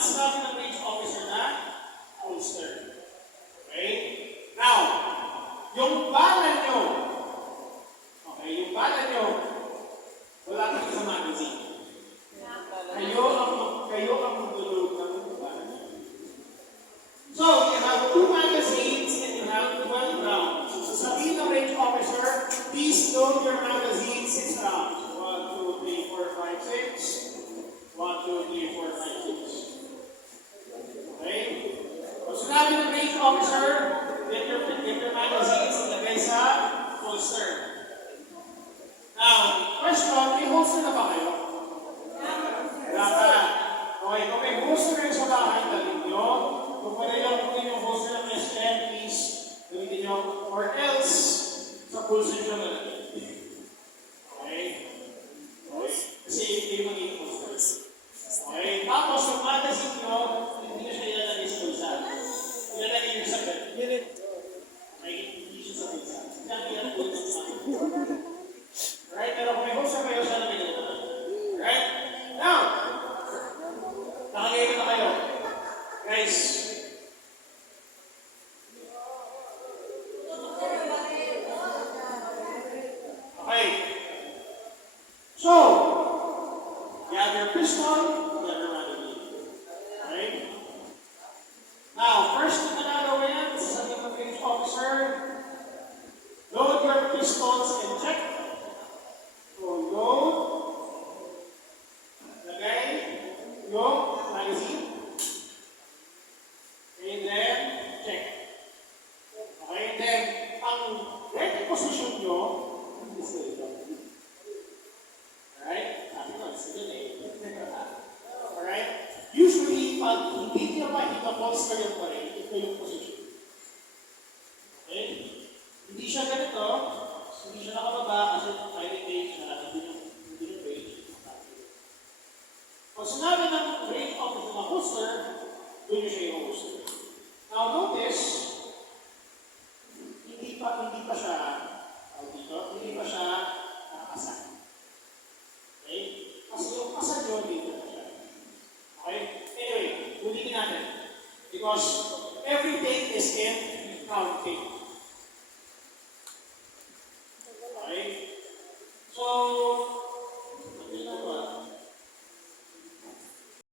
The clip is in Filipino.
sinabi ng range officer na holster. Okay? Now, yung bala nyo, wala na sa magazine. Kayo ang magdulog ng bala nyo. So, you have 2 magazines and you have 12 rounds. So, sabihin ng range officer, please load your magazine 6 rounds. 1, 2, 3, 4, 5, 6. 1, 2, 3, 4, 5, 6. Okay? So, sinabi ng range officer, get your magazines ilagay sa holster. Now, question, may holster na ba kayo? Wala pa. Okay, kung may holster kayo sa bahay, dalhin nyo. Kung pwede lang kunin yung holster ng SM, please, gamitin nyo. Or else, sa pulso nyo na lang. Okay? Okay? Kasi hindi magiging holster. Okay? Tapos, yung magazine nyo, hindi nyo siya ilalagay sa bulsa. Ilalagay nyo sa bed. Okay? Hindi siya sa bulsa. Hindi ang bulsa sa magazine. Right? Pero kung may holster kayo, sana may ganito. Right? Now, nakagay na kayo. Guys, okay. So, you have your pistol, you have your magazine. Okay? Now, first na gagawin, sasabihin ng range officer, load your pistols and check. So, load, lagay yung magazine, and then check. Okay, and then, ang ready position nyo, is dito. Alright? Sabi ko, it's dito Alright? Usually, pag hindi nyo pa ika-holster yung parin, ito yung position. Okay? Hindi siya ganito, hindi siya nakababa kasi firing range siya, hindi yung range. Pag sinabi ng range officer na holster, doon nyo siya yung holster. Now notice, hindi pa siya nakasan. Okay? Kasi yung kasan nyo, dito na siya. Okay? Anyway, ulitin natin. Because every take is in counting.